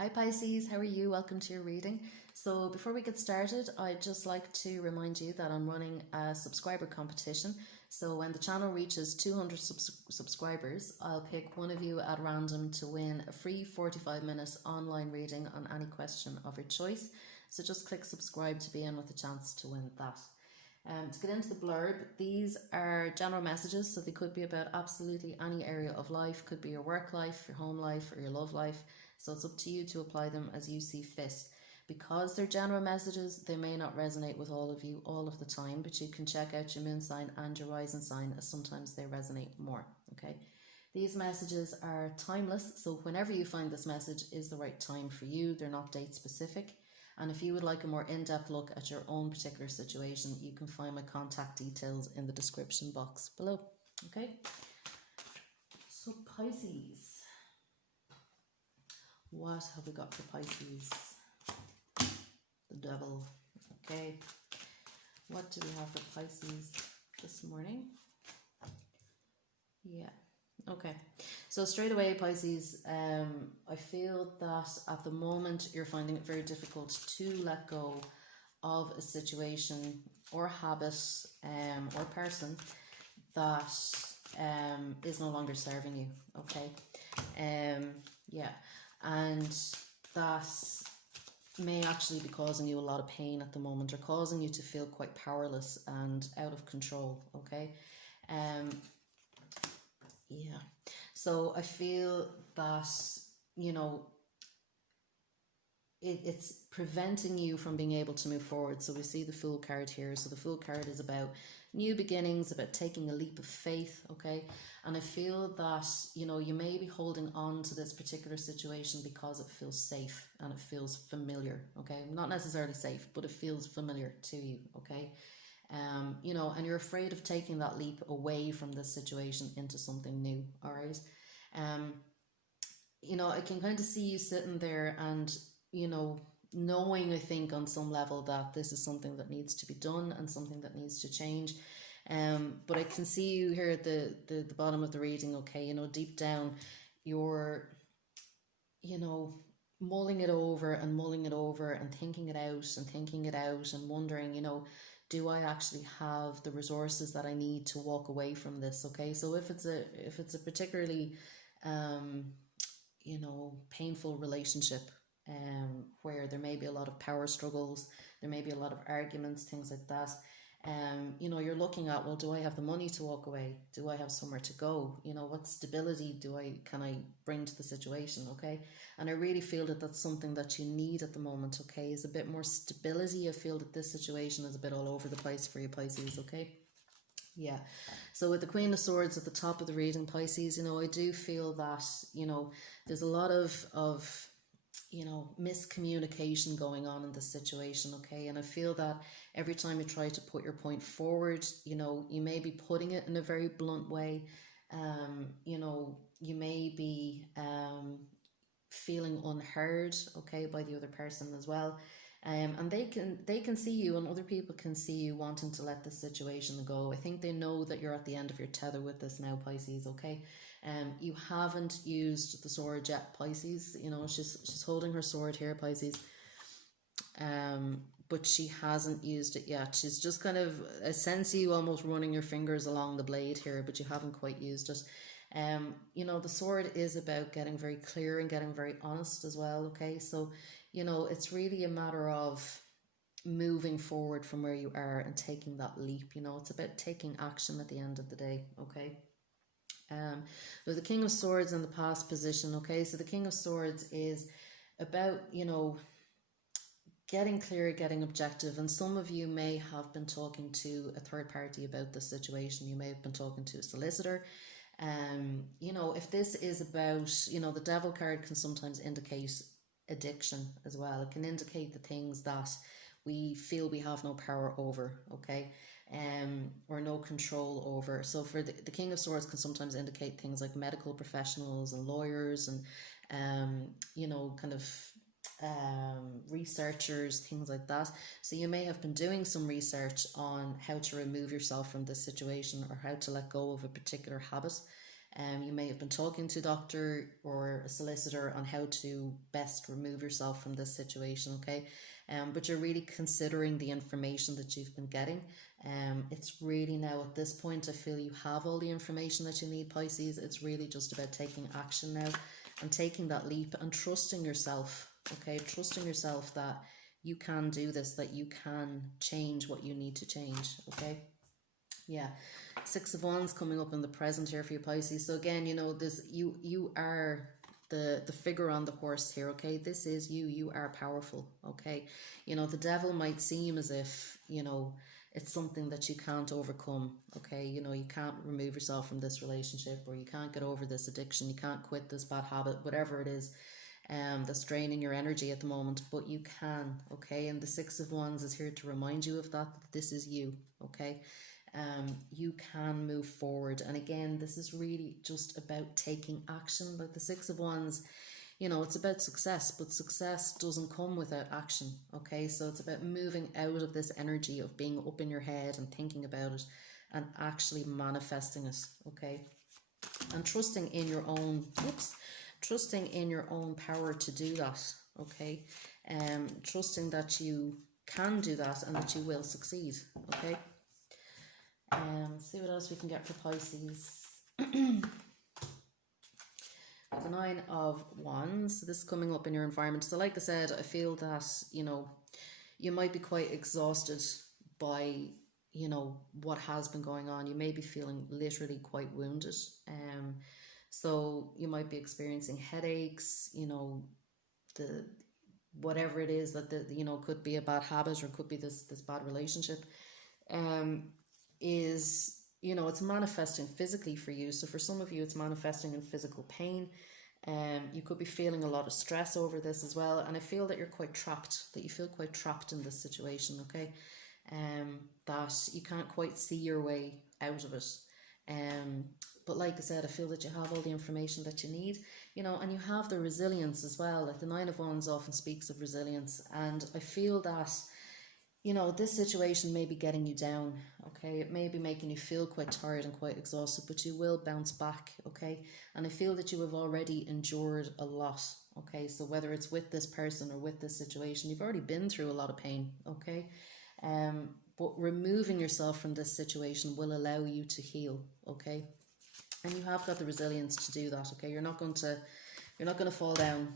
Hi Pisces, how are you? Welcome to your reading. So before we get started, I'd just like to remind you that I'm running a subscriber competition. So when the channel reaches 200 subscribers, I'll pick one of you at random to win a free 45-minute online reading on any question of your choice. So just click subscribe to be in with a chance to win that. To get into the blurb, these are general messages, so they could be about absolutely any area of life. Could be your work life, your home life, or your love life. So it's up to you to apply them as you see fit. Because they're general messages, they may not resonate with all of you all of the time, but you can check out your moon sign and your rising sign, as sometimes they resonate more, okay? These messages are timeless, so whenever you find this message is the right time for you. They're not date specific. And if you would like a more in-depth look at your own particular situation, you can find my contact details in the description box below, okay? So Pisces. What have we got for Pisces? The devil. Okay. What do we have for Pisces this morning? Yeah. Okay. So straight away, Pisces, I feel that at the moment you're finding it very difficult to let go of a situation or habit or person that is no longer serving you. Okay. Yeah. And that may actually be causing you a lot of pain at the moment, or causing you to feel quite powerless and out of control, okay? Yeah. So I feel that, you know, it's preventing you from being able to move forward. So we see the Fool card here. So the Fool card is about new beginnings, about taking a leap of faith, okay? And I feel that, you know, you may be holding on to this particular situation because it feels safe and it feels familiar, okay? Not necessarily safe, but it feels familiar to you, okay? You know, and you're afraid of taking that leap away from this situation into something new, all right? You know, I can kind of see you sitting there and, you know, knowing, I think, on some level that this is something that needs to be done and something that needs to change. But I can see you here at the bottom of the reading, okay, you know, deep down, you're, you know, mulling it over and thinking it out and wondering, you know, do I actually have the resources that I need to walk away from this, okay? So if it's a particularly, you know, painful relationship, where there may be a lot of power struggles, there may be a lot of arguments, things like that. You know, you're looking at, well, do I have the money to walk away? Do I have somewhere to go? You know, what stability can I bring to the situation, okay? And I really feel that that's something that you need at the moment, okay? Is a bit more stability. I feel that this situation is a bit all over the place for you, Pisces, okay? Yeah. So with the Queen of Swords at the top of the reading, Pisces, you know, I do feel that, you know, there's a lot of you know, miscommunication going on in this situation, okay? And I feel that every time you try to put your point forward, you know, you may be putting it in a very blunt way. You know, you may be feeling unheard, okay, by the other person as well. And they can see you, and other people can see you wanting to let this situation go. I think they know that you're at the end of your tether with this now, Pisces, okay? You haven't used the sword yet, Pisces. You know, she's holding her sword here, Pisces. But she hasn't used it yet. She's just kind of, I sense you almost running your fingers along the blade here, but you haven't quite used it. You know, the sword is about getting very clear and getting very honest as well, okay? So, you know, it's really a matter of moving forward from where you are and taking that leap. You know, it's about taking action at the end of the day, okay? With the King of Swords in the past position, okay? So the King of Swords is about, you know, getting clear, getting objective. And some of you may have been talking to a third party about this situation. You may have been talking to a solicitor. You know, if this is about, you know, the Devil card can sometimes indicate addiction as well. It can indicate the things that we feel we have no power over, okay? Or no control over. So for the King of Swords can sometimes indicate things like medical professionals and lawyers and, you know, kind of researchers, things like that. So you may have been doing some research on how to remove yourself from this situation or how to let go of a particular habit. You may have been talking to a doctor or a solicitor on how to best remove yourself from this situation, okay? But you're really considering the information that you've been getting. It's really now at this point, I feel you have all the information that you need, Pisces. It's really just about taking action now and taking that leap and trusting yourself, okay? Trusting yourself that you can do this, that you can change what you need to change, okay? Yeah, Six of Wands coming up in the present here for you, Pisces. So again, you know, this you are the figure on the horse here, okay? This is you. You are powerful, okay? You know, the devil might seem as if, you know, it's something that you can't overcome, okay? You know, you can't remove yourself from this relationship, or you can't get over this addiction, you can't quit this bad habit, whatever it is that's draining your energy at the moment, but you can, okay? And the Six of Wands is here to remind you of that this is you, okay? You can move forward. And again, this is really just about taking action. Like the Six of Wands, you know, it's about success, but success doesn't come without action, okay? So it's about moving out of this energy of being up in your head and thinking about it and actually manifesting it, okay? And trusting in your own, trusting in your own power to do that, okay? Trusting that you can do that and that you will succeed, okay? See what else we can get for Pisces. The Nine of Wands. This is coming up in your environment. So like I said, I feel that, you know, you might be quite exhausted by, you know, what has been going on. You may be feeling literally quite wounded. So you might be experiencing headaches, you know, the whatever it is that you know, could be a bad habit or could be this bad relationship. Is, you know, it's manifesting physically for you. So for some of you, it's manifesting in physical pain. You could be feeling a lot of stress over this as well. And I feel that you're quite trapped, that you feel quite trapped in this situation, okay? That you can't quite see your way out of it. But like I said, I feel that you have all the information that you need, you know, and you have the resilience as well. Like the Nine of Wands often speaks of resilience. And I feel that, you know, this situation may be getting you down, okay? It may be making you feel quite tired and quite exhausted, but you will bounce back, okay? And I feel that you have already endured a lot, okay? So whether it's with this person or with this situation, you've already been through a lot of pain, okay? But removing yourself from this situation will allow you to heal, okay? And you have got the resilience to do that, okay? You're not going to fall down.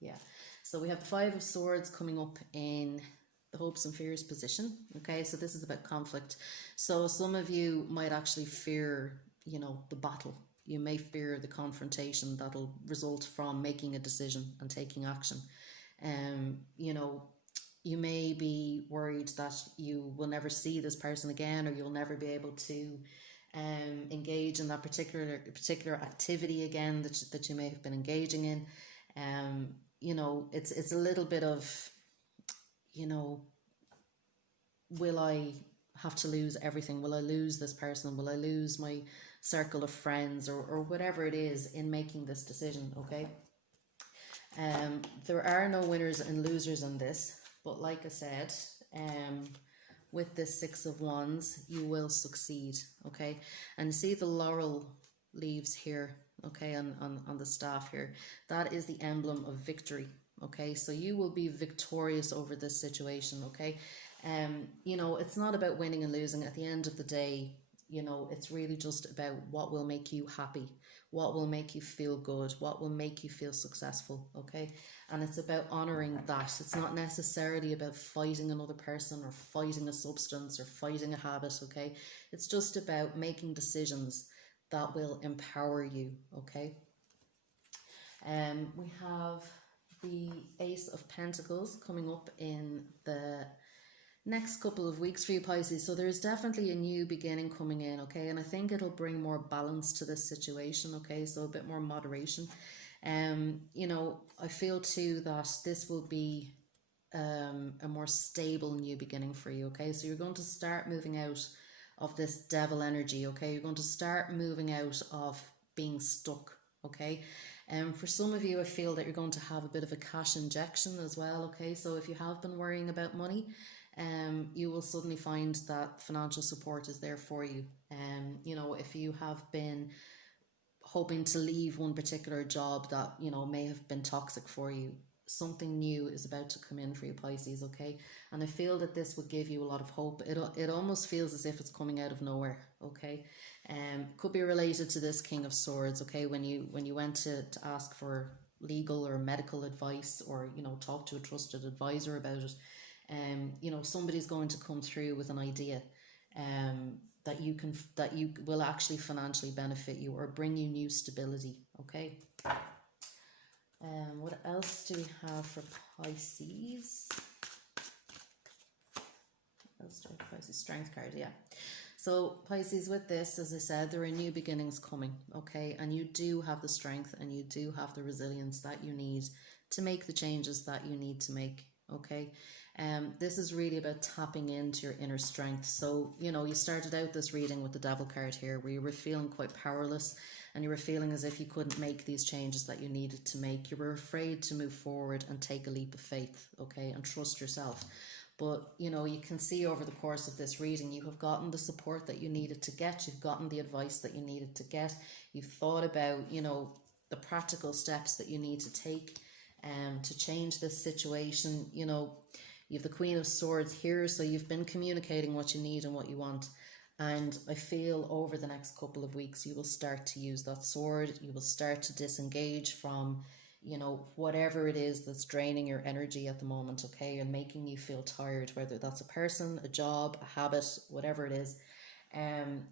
Yeah. So we have the Five of Swords coming up in the hopes and fears position. Okay, so this is about conflict. So some of you might actually fear, you know, the battle. You may fear the confrontation that'll result from making a decision and taking action. You know, you may be worried that you will never see this person again, or you'll never be able to engage in that particular activity again that you may have been engaging in. You know, it's a little bit of, you know, will I have to lose everything? Will I lose this person? Will I lose my circle of friends or whatever it is in making this decision, okay? There are no winners and losers in this, but like I said, with this Six of Wands, you will succeed, okay? And see the laurel leaves here, okay, on the staff here. That is the emblem of victory, okay? So you will be victorious over this situation, okay? You know, it's not about winning and losing. At the end of the day, you know, it's really just about what will make you happy, what will make you feel good, what will make you feel successful, okay? And it's about honoring that. It's not necessarily about fighting another person or fighting a substance or fighting a habit, okay? It's just about making decisions that will empower you, okay? We have the Ace of Pentacles coming up in the next couple of weeks for you, Pisces. So there's definitely a new beginning coming in, okay? And I think it'll bring more balance to this situation, okay? So a bit more moderation. You know, I feel too that this will be a more stable new beginning for you, okay? So you're going to start moving out of this devil energy, okay? You're going to start moving out of being stuck, okay? For some of you, I feel that you're going to have a bit of a cash injection as well, okay? So if you have been worrying about money, you will suddenly find that financial support is there for you. You know, if you have been hoping to leave one particular job that, you know, may have been toxic for you, something new is about to come in for you, Pisces, okay? And I feel that this would give you a lot of hope. It almost feels as if it's coming out of nowhere, okay? Could be related to this King of Swords, okay? When you went to ask for legal or medical advice, or, you know, talk to a trusted advisor about it, you know, somebody's going to come through with an idea that you will actually financially benefit you or bring you new stability, okay? What else do we have for Pisces? What else do we have for Pisces? Strength card, yeah. So Pisces, with this, as I said, there are new beginnings coming, okay? And you do have the strength and you do have the resilience that you need to make the changes that you need to make, okay? This is really about tapping into your inner strength. So, you know, you started out this reading with the Devil card here, where you were feeling quite powerless and you were feeling as if you couldn't make these changes that you needed to make. You were afraid to move forward and take a leap of faith, okay, and trust yourself. But, you know, you can see over the course of this reading, you have gotten the support that you needed to get. You've gotten the advice that you needed to get. You've thought about, you know, the practical steps that you need to take to change this situation. You know, you have the Queen of Swords here, so you've been communicating what you need and what you want. And I feel over the next couple of weeks, you will start to use that sword. You will start to disengage from, you know, whatever it is that's draining your energy at the moment, okay, and making you feel tired, whether that's a person, a job, a habit, whatever it is.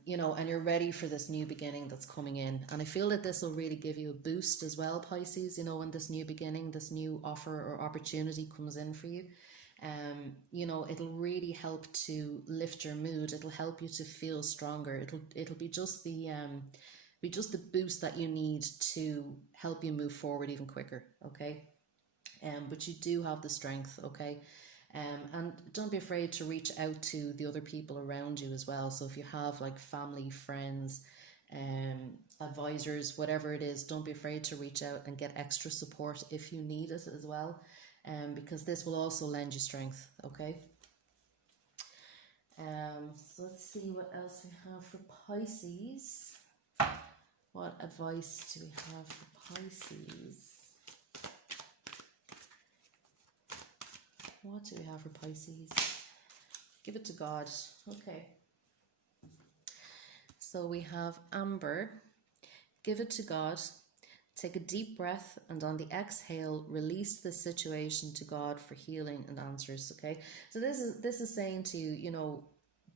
You know, and you're ready for this new beginning that's coming in. And I feel that this will really give you a boost as well, Pisces, you know, when this new beginning, this new offer or opportunity comes in for you. You know, it'll really help to lift your mood. It'll help you to feel stronger. It'll be just the boost that you need to help you move forward even quicker, okay? But you do have the strength, okay? And don't be afraid to reach out to the other people around you as well. So if you have like family, friends, advisors, whatever it is, don't be afraid to reach out and get extra support if you need it as well. Because this will also lend you strength, okay? So let's see what else we have for Pisces. What advice do we have for Pisces? What do we have for Pisces? Give it to God. Okay. So we have Amber. Give it to God. Take a deep breath, and on the exhale, release the situation to God for healing and answers, okay? So this is saying to you, you know,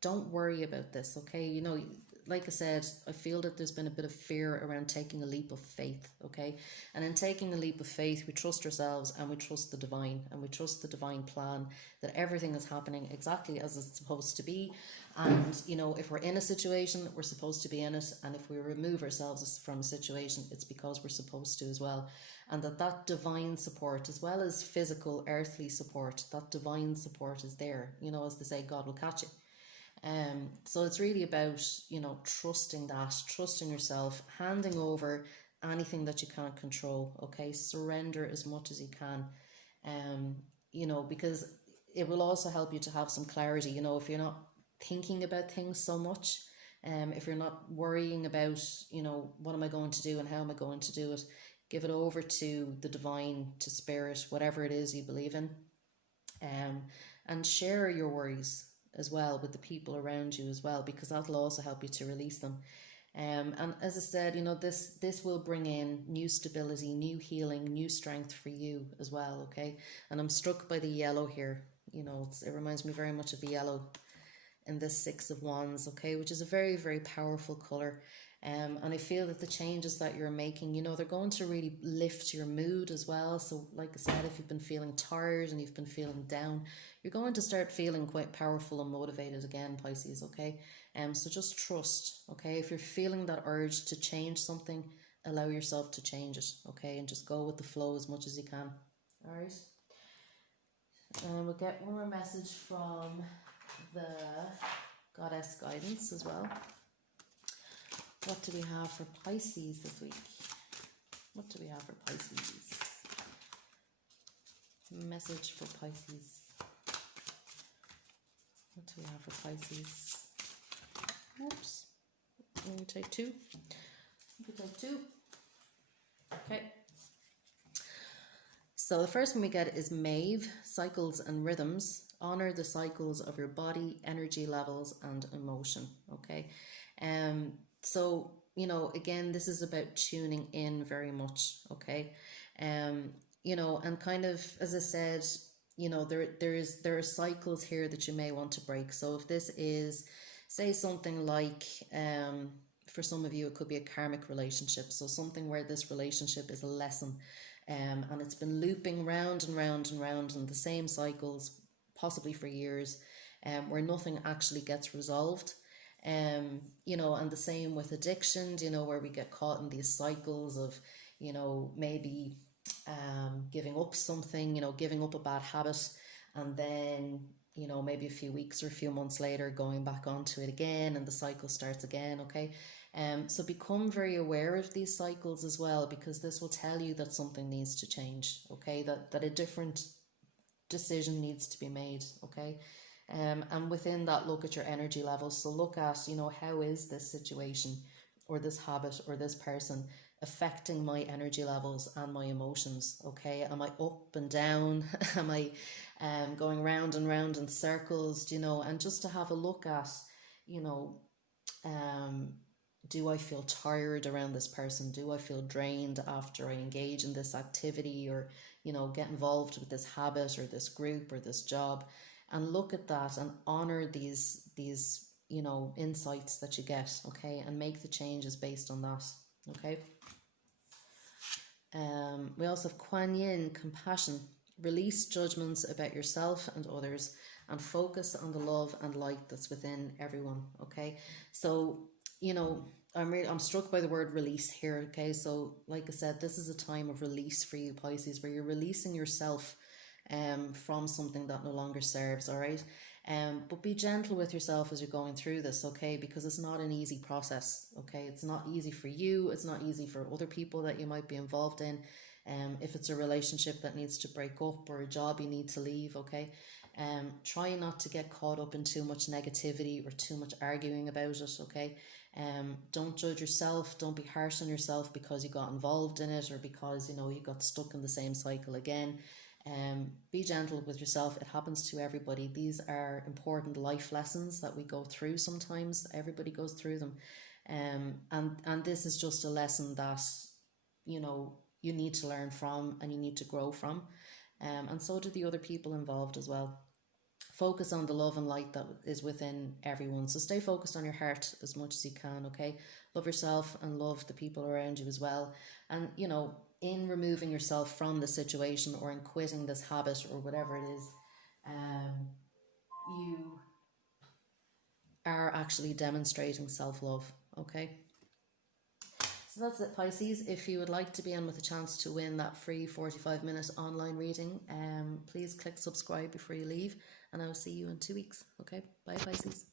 don't worry about this, okay? You know, like I said, I feel that there's been a bit of fear around taking a leap of faith, okay? And in taking a leap of faith, we trust ourselves and we trust the divine, and we trust the divine plan, that everything is happening exactly as it's supposed to be. And, you know, if we're in a situation, we're supposed to be in it. And if we remove ourselves from a situation, it's because we're supposed to as well. And that divine support, as well as physical, earthly support, that divine support is there. You know, as they say, God will catch you. So it's really about, you know, trusting yourself, handing over anything that you can't control, okay? Surrender as much as you can, you know, because it will also help you to have some clarity, you know, if you're not thinking about things so much, if you're not worrying about, you know, what am I going to do and how am I going to do it, give it over to the divine, to spirit, whatever it is you believe in, and share your worries as well with the people around you as well, because that'll also help you to release them. And as I said, you know, this will bring in new stability, new healing, new strength for you as well, okay? And I'm struck by the yellow here. You know, it reminds me very much of the yellow in this Six of Wands, okay, which is a very, very powerful colour. And I feel that the changes that you're making, you know, they're going to really lift your mood as well. So like I said, if you've been feeling tired and you've been feeling down, you're going to start feeling quite powerful and motivated again, Pisces, okay? So just trust, okay? If you're feeling that urge to change something, allow yourself to change it, okay? And just go with the flow as much as you can, all right? And we'll get one more message from the Goddess Guidance as well. What do we have for Pisces this week? What do we have for Pisces? Message for Pisces. do we have for Pisces? Oops. Let me take two. Let me take two. Okay. So the first one we get is Maeve, cycles and rhythms. Honor the cycles of your body, energy levels, and emotion. Okay. So, you know, again, this is about tuning in very much. Okay. You know, and kind of, as I said, you know, there are cycles here that you may want to break. So if this is, say, something like, for some of you, it could be a karmic relationship. So something where this relationship is a lesson, and it's been looping round and round and round in the same cycles, possibly for years, where nothing actually gets resolved. You know, and the same with addiction, you know, where we get caught in these cycles of, you know, maybe giving up something, you know, giving up a bad habit, and then, you know, maybe a few weeks or a few months later going back onto it again, and the cycle starts again. Okay. So become very aware of these cycles as well, because this will tell you that something needs to change. Okay. That a different decision needs to be made. Okay. And within that, look at your energy levels. So look at, you know, how is this situation or this habit or this person affecting my energy levels and my emotions? Okay. Am I up and down? Am I going round and round in circles? You know, and just to have a look at, you know, do I feel tired around this person? Do I feel drained after I engage in this activity, or, you know, get involved with this habit or this group or this job? And look at that and honor these, you know, insights that you get. Okay. And make the changes based on that. Okay. We also have Kuan Yin, compassion. Release judgments about yourself and others, and focus on the love and light that's within everyone. Okay. So, you know, I'm struck by the word release here. Okay. So like I said, this is a time of release for you, Pisces, where you're releasing yourself from something that no longer serves. All right. But be gentle with yourself as you're going through this. Okay. Because it's not an easy process. Okay. It's not easy for you. It's not easy for other people that you might be involved in. If it's a relationship that needs to break up, or a job you need to leave. Okay. Try not to get caught up in too much negativity or too much arguing about it. Okay. Don't judge yourself. Don't be harsh on yourself because you got involved in it, or because, you know, you got stuck in the same cycle again. Be gentle with yourself. It happens to everybody. These are important life lessons that we go through sometimes. Everybody goes through them. And this is just a lesson that, you know, you need to learn from and you need to grow from. And so do the other people involved as well. Focus on the love and light that is within everyone. So stay focused on your heart as much as you can. Okay. Love yourself and love the people around you as well. And, you know, in removing yourself from the situation, or in quitting this habit or whatever it is, you are actually demonstrating self-love. Okay. So that's it, Pisces. If you would like to be in with a chance to win that free 45-minute online reading, please click subscribe before you leave, and I will see you in 2 weeks. Okay. Bye, Pisces.